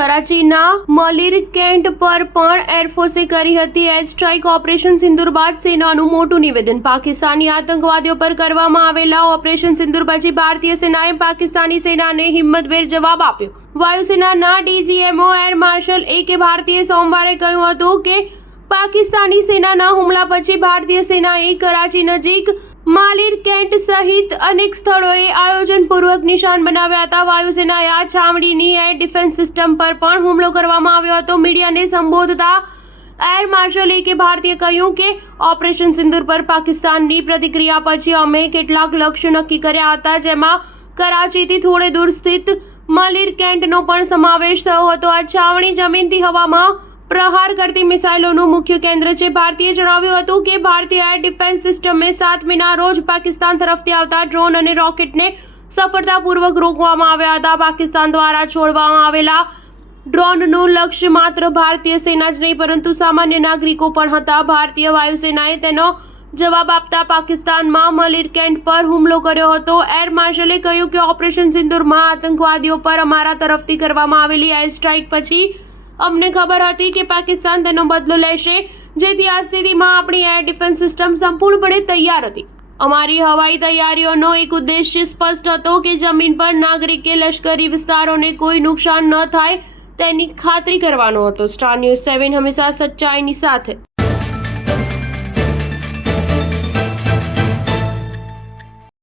કરાચીના મલિર cantt પર પણ એરફોર્સે કરી હતી એર સ્ટ્રાઇક। ઓપરેશન સિંદૂર બાદ સેનાનું મોટું નિવેદન। પાકિસ્તાની આતંકવાદીઓ પર કરવામાં આવેલા ઓપરેશન સિંદૂર પછી ભારતીય સેનાએ પાકિસ્તાની સેનાને હિંમતભેર જવાબ આપ્યો। વાયુસેનાના ડીજીએમઓ એર માર્શલ એ.કે. ભારતીએ સોમવારે કહ્યું હતું કે પાકિસ્તાની સેનાના હુમલા પછી ભારતીય સેનાએ કરાચી નજીક માલિર કેન્ટ સહિત અનેક સ્થળોએ આયોજનપૂર્વક નિશાન બનાવ્યા હતા। વાયુસેનાએ આ છાવણીની એર ડિફેન્સ સિસ્ટમ પર પણ હુમલો કરવામાં આવ્યો હતો। મીડિયાને સંબોધતા એર માર્શલ એ.કે. ભારતીએ કહ્યું કે ઓપરેશન સિંદૂર પર પાકિસ્તાનની પ્રતિક્રિયા પછી અમે કેટલાક લક્ષ્ય નક્કી કર્યા હતા, જેમાં કરાચીથી થોડે દૂર સ્થિત મલિર કેન્ટનો પણ સમાવેશ થયો હતો। આ છાવણી જમીનથી હવામાં પ્રહાર કરતી મિસાઇલોનું મુખ્ય કેન્દ્ર છે। ભારતીએ જણાવ્યું હતું કે ભારતીય એર ડિફેન્સ સિસ્ટમે 7 મેના રોજ પાકિસ્તાન તરફથી આવતા ડ્રોન અને રોકેટને સફળતાપૂર્વક રોકવામાં આવ્યા હતા। પાકિસ્તાન દ્વારા છોડવામાં આવેલા ડ્રોનનું લક્ષ્ય માત્ર ભારતીય સેના જ નહીં પરંતુ સામાન્ય નાગરિકો પણ હતા। ભારતીય વાયુસેનાએ તેનો જવાબ આપતા પાકિસ્તાનમાં મલિર કેન્ટ પર હુમલો કર્યો હતો। એર માર્શલે કહ્યું કે ઓપરેશન સિંદૂરમાં આતંકવાદીઓ પર અમારા તરફથી કરવામાં આવેલી એર સ્ટ્રાઇક પછી અમને ખબર હતી કે પાકિસ્તાન તેનો બદલો લેશે, જેથી આ સ્થિતિમાં આપણી એર ડિફેન્સ સિસ્ટમ સંપૂર્ણપણે તૈયાર હતી। અમારી હવાઈ તૈયારીઓનો એક ઉદ્દેશ્ય સ્પષ્ટ હતો કે જમીન પર નાગરિક કે લશ્કરી વિસ્તારોને કોઈ નુકસાન ન થાય તેની ખાતરી કરવાનો હતો। સ્ટાર ન્યૂઝ 7 હંમેશા સચ્ચાઈની સાથે।